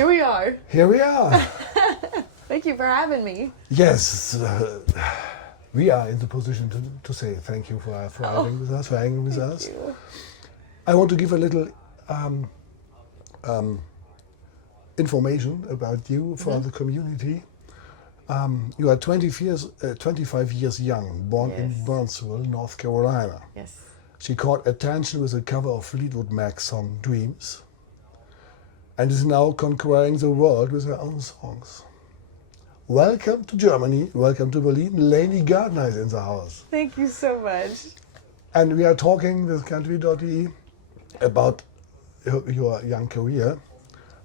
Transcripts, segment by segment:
Here we are. Here we are. Thank you for having me. Yes, we are in the position to say thank you for having with us, for hanging with us. You. I want to give a little information about you for the community. You are 25 years young, born in Burnsville, North Carolina. Yes. She caught attention with a cover of Fleetwood Mac's song Dreams, and is now conquering the world with her own songs. Welcome to Germany, welcome to Berlin. Lanie Gardner is in the house. Thank you so much. And we are talking with Country.de about your young career.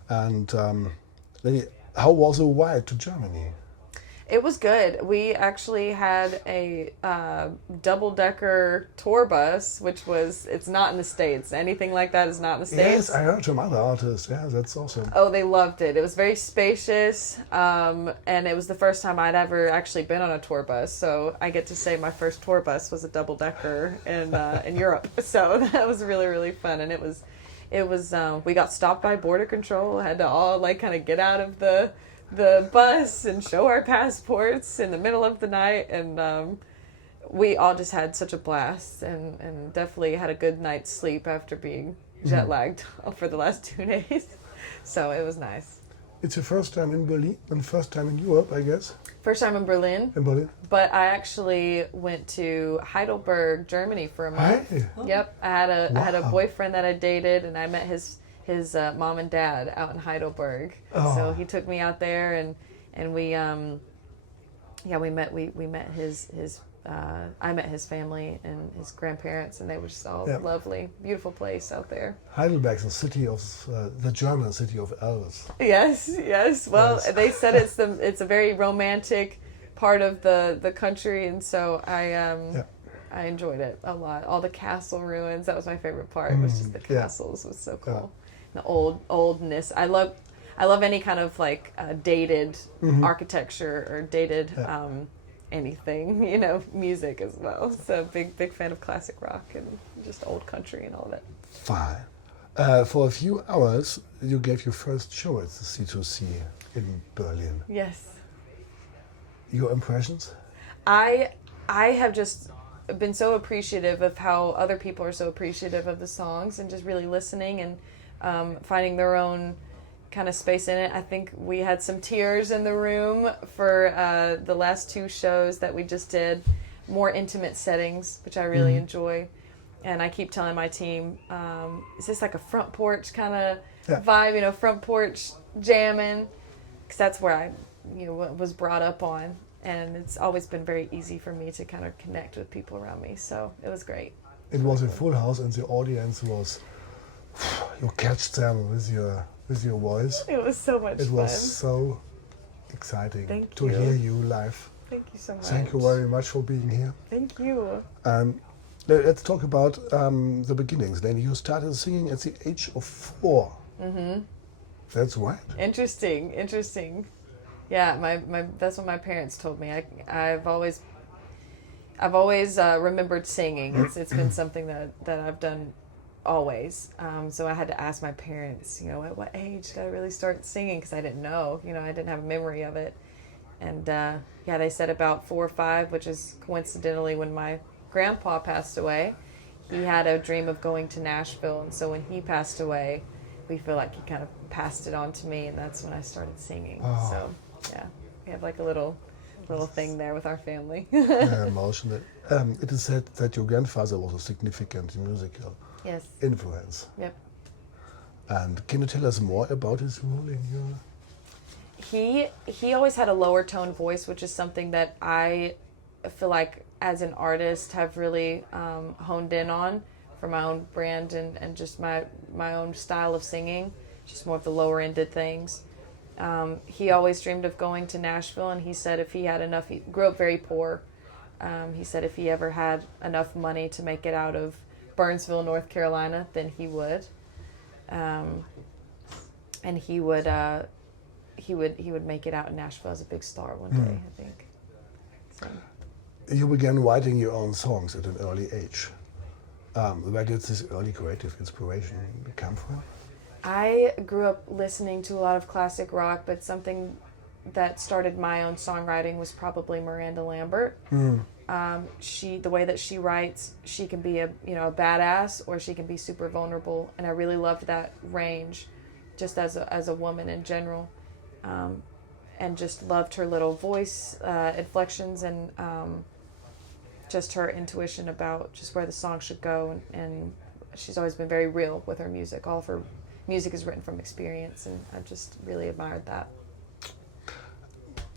And Lanie, how was the ride to Germany? It was good. We actually had a double-decker tour bus, which was, it's not in the States. Anything like that is not in the States. Yes, I heard from other artists. Yeah, that's awesome. Oh, they loved it. It was very spacious, and it was the first time I'd ever actually been on a tour bus. So I get to say my first tour bus was a double-decker in Europe. So that was really, really fun. And it was we got stopped by border control. Had to all kind of get out of the bus and show our passports in the middle of the night, and we all just had such a blast, and definitely had a good night's sleep after being jet lagged for the last 2 days. So it was nice. It's your first time in Berlin and first time in Europe, I guess. First time in Berlin. In Berlin. But I actually went to Heidelberg, Germany for a month. Hey. Yep. I had a boyfriend that I dated, and I met his mom and dad out in Heidelberg. Oh. So he took me out there, and we met his I met his family and his grandparents, and they were just all lovely, beautiful place out there. Heidelberg is the city of the German city of Elvis. Yes. Well, Yes. they said it's a very romantic part of the country, and so I enjoyed it a lot. All the castle ruins, that was my favorite part. Was just the castles. It was so cool. The oldness. I love any kind of dated architecture or dated anything, music as well. So big fan of classic rock and just old country and all that. Fine. For a few hours, you gave your first show at the C2C in Berlin. Yes. Your impressions? I have just been so appreciative of how other people are so appreciative of the songs and just really listening and finding their own kind of space in it. I think we had some tears in the room for the last 2 shows that we just did, more intimate settings, which I really enjoy. And I keep telling my team, is this like a front porch kind of vibe, front porch jamming? Because that's where I was brought up on. And it's always been very easy for me to kind of connect with people around me. So it was great. It was a full house, and the audience was, you catch them with your voice. It was so much fun. It was so exciting to you. hear you live. Thank you so much. Thank you very much for being here. Thank you. Let's talk about the beginnings. Then you started singing at the age of 4. Mm-hmm. That's right. Interesting. Yeah, my that's what my parents told me. I've always remembered singing. It's been something that I've done always. So I had to ask my parents, at what age did I really start singing? Because I didn't know. I didn't have a memory of it. And they said about 4 or 5, which is coincidentally when my grandpa passed away. He had a dream of going to Nashville, and so when he passed away, we feel like he kind of passed it on to me, and that's when I started singing. Oh. So we have like a little thing there with our family. Emotional. It is said that your grandfather was a significant musical influence. Yep. And can you tell us more about his role in your... He always had a lower tone voice, which is something that I feel like as an artist have really honed in on for my own brand and just my own style of singing, just more of the lower ended things. He always dreamed of going to Nashville, and he said if he had enough, he grew up very poor. He said if he ever had enough money to make it out of Burnsville, North Carolina, then he would. And he would make it out in Nashville as a big star one day, I think. So. You began writing your own songs at an early age. Where did this early creative inspiration come from? I grew up listening to a lot of classic rock, but something that started my own songwriting was probably Miranda Lambert. The way that she writes, she can be a badass, or she can be super vulnerable, and I really loved that range, just as a woman in general, and just loved her little voice inflections and just her intuition about just where the song should go, and she's always been very real with her music. All of her music is written from experience, and I just really admired that.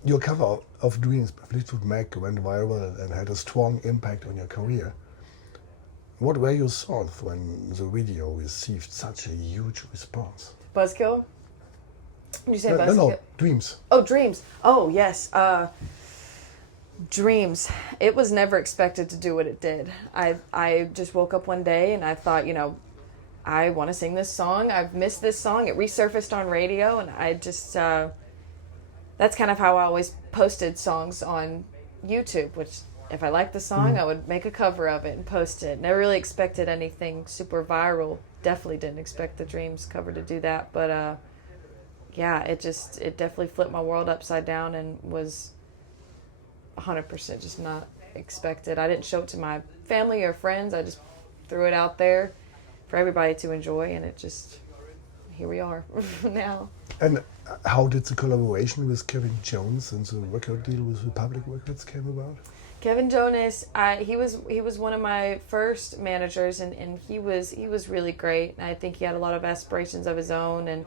Your cover of Dreams by Fleetwood Mac went viral and had a strong impact on your career. What were your thoughts when the video received such a huge response? Buzzkill? Did you say Buzzkill? No, Dreams. Oh, Dreams. Oh, yes. Dreams. It was never expected to do what it did. I just woke up one day and I thought, I want to sing this song. I've missed this song. It resurfaced on radio, and I just... that's kind of how I always posted songs on YouTube, which if I liked the song, I would make a cover of it and post it. Never really expected anything super viral. Definitely didn't expect the Dreams cover to do that. But yeah, it definitely flipped my world upside down and was 100% just not expected. I didn't show it to my family or friends. I just threw it out there for everybody to enjoy, and here we are now. And how did the collaboration with Kevin Jonas and the record deal with Republic Records came about? Kevin Jonas, he was one of my first managers, and he was really great. I think he had a lot of aspirations of his own, and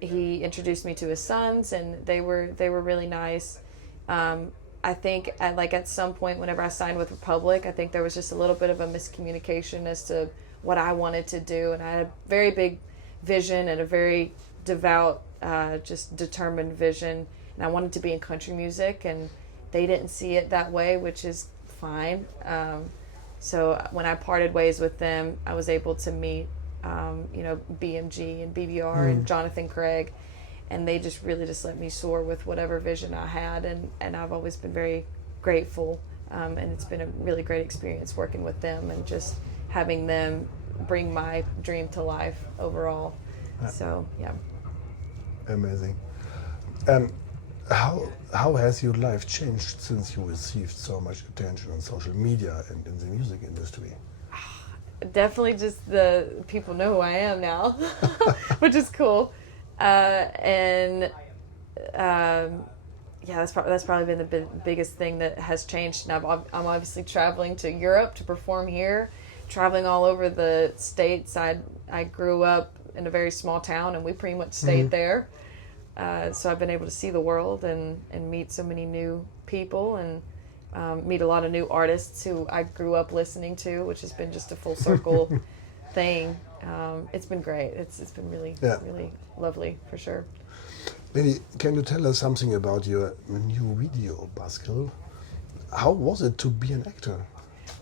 he introduced me to his sons, and they were really nice. I think at some point whenever I signed with Republic, I think there was just a little bit of a miscommunication as to what I wanted to do, and I had a very big vision and a very devout, just determined vision, and I wanted to be in country music, and they didn't see it that way, which is fine. So when I parted ways with them, I was able to meet BMG and BBR and Jonathan Craig, and they just really just let me soar with whatever vision I had, and I've always been very grateful, and it's been a really great experience working with them and just having them bring my dream to life overall. So yeah. Amazing. How has your life changed since you received so much attention on social media and in the music industry? Definitely just the people know who I am now, which is cool. Yeah, that's probably been the biggest thing that has changed. And I'm obviously traveling to Europe to perform here, traveling all over the States. I grew up in a very small town, and we pretty much stayed there. So I've been able to see the world and meet so many new people, and meet a lot of new artists who I grew up listening to, which has been just a full circle thing. It's been great. It's been really lovely, for sure. Lanie, can you tell us something about your new video, Buzzkill? How was it to be an actor?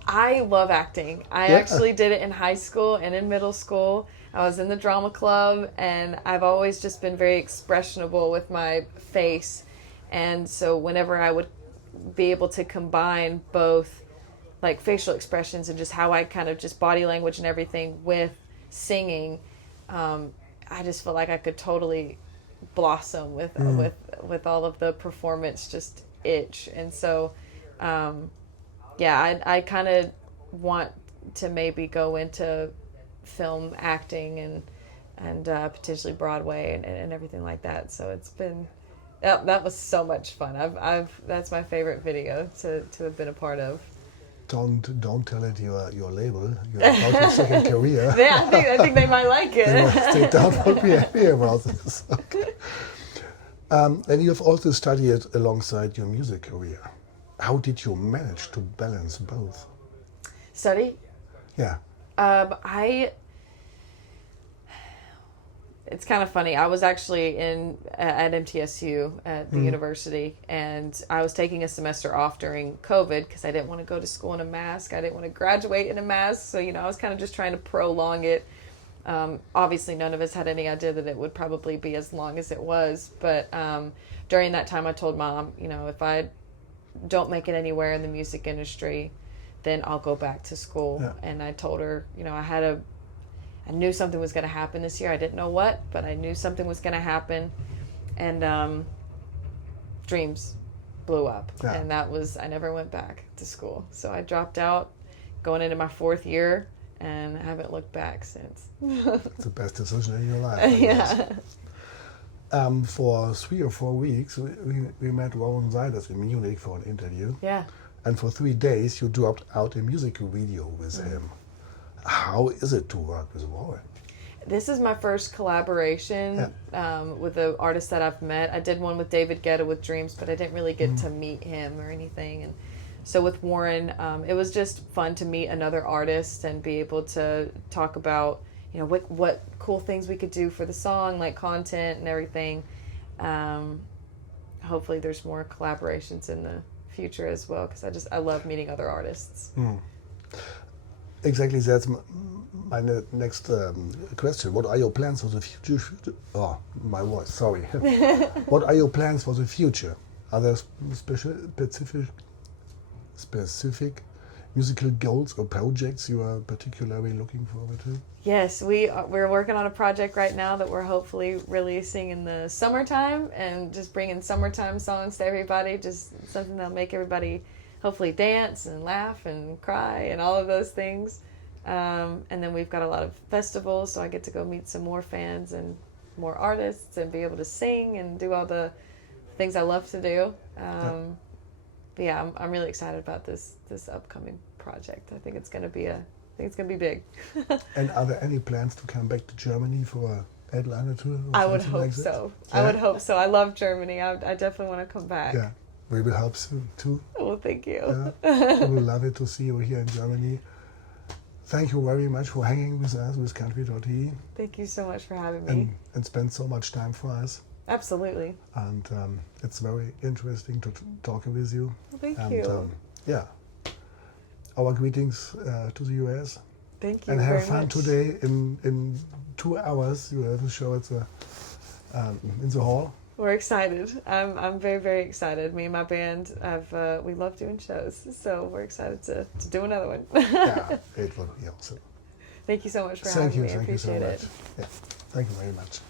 I love acting. I actually did it in high school and in middle school. I was in the drama club, and I've always just been very expressionable with my face. And so whenever I would be able to combine both like facial expressions and just how I kind of just body language and everything with singing, I just felt like I could totally blossom with all of the performance just itch. And so I kind of want to maybe go into film acting and potentially Broadway and everything like that. So it's been that was so much fun. I've that's my favorite video to have been a part of. Don't tell it your label. You're about your second career. Yeah, I think they might like it. They don't be happy about this. Okay. And you have also studied alongside your music career. How did you manage to balance both? Study? Yeah. It's kind of funny. I was actually at MTSU at the university, and I was taking a semester off during COVID because I didn't want to go to school in a mask. I didn't want to graduate in a mask. So, I was kind of just trying to prolong it. Obviously, none of us had any idea that it would probably be as long as it was. But during that time, I told Mom, if I don't make it anywhere in the music industry, then I'll go back to school. Yeah. And I told her, I knew something was going to happen this year. I didn't know what, but I knew something was going to happen. And dreams blew up. Yeah. And I never went back to school. So I dropped out going into my 4th year, and I haven't looked back since. It's the best decision in your life, I guess. For 3 or 4 weeks, we met Warren Zeiders in Munich for an interview. Yeah. And for 3 days, you dropped out a music video with him. How is it to work with Warren? This is my first collaboration with an artist that I've met. I did one with David Guetta with Dreams, but I didn't really get to meet him or anything. And so with Warren, it was just fun to meet another artist and be able to talk about, what cool things we could do for the song, like content and everything. Hopefully there's more collaborations in the future as well, because I love meeting other artists. Exactly, that's my next question. What are your plans for the future? Oh, my voice, sorry. What are your plans for the future? Are there specific musical goals or projects you are particularly looking forward to? Yes, we're working on a project right now that we're hopefully releasing in the summertime, and just bringing summertime songs to everybody, just something that'll make everybody hopefully dance and laugh and cry and all of those things. And then we've got a lot of festivals, so I get to go meet some more fans and more artists and be able to sing and do all the things I love to do. But yeah, I'm really excited about this upcoming project. I think it's going to be big. And are there any plans to come back to Germany for a headliner tour? I would hope so. Yeah? I would hope so. I love Germany. I definitely want to come back. Yeah, we will help soon too. Well, thank you. We will love it to see you here in Germany. Thank you very much for hanging with us with Country.de. Thank you so much for having me. And spend so much time for us. Absolutely. And it's very interesting to talk with you. Thank you. Our greetings to the US. Thank you and very have fun much. Today. In 2 hours, you have a show at in the hall. We're excited. I'm very, very excited. Me and my band we love doing shows, so we're excited to do another one. Yeah, it will be awesome. Thank you so much for having me. I Thank you so appreciate much. it. Yeah, thank you very much.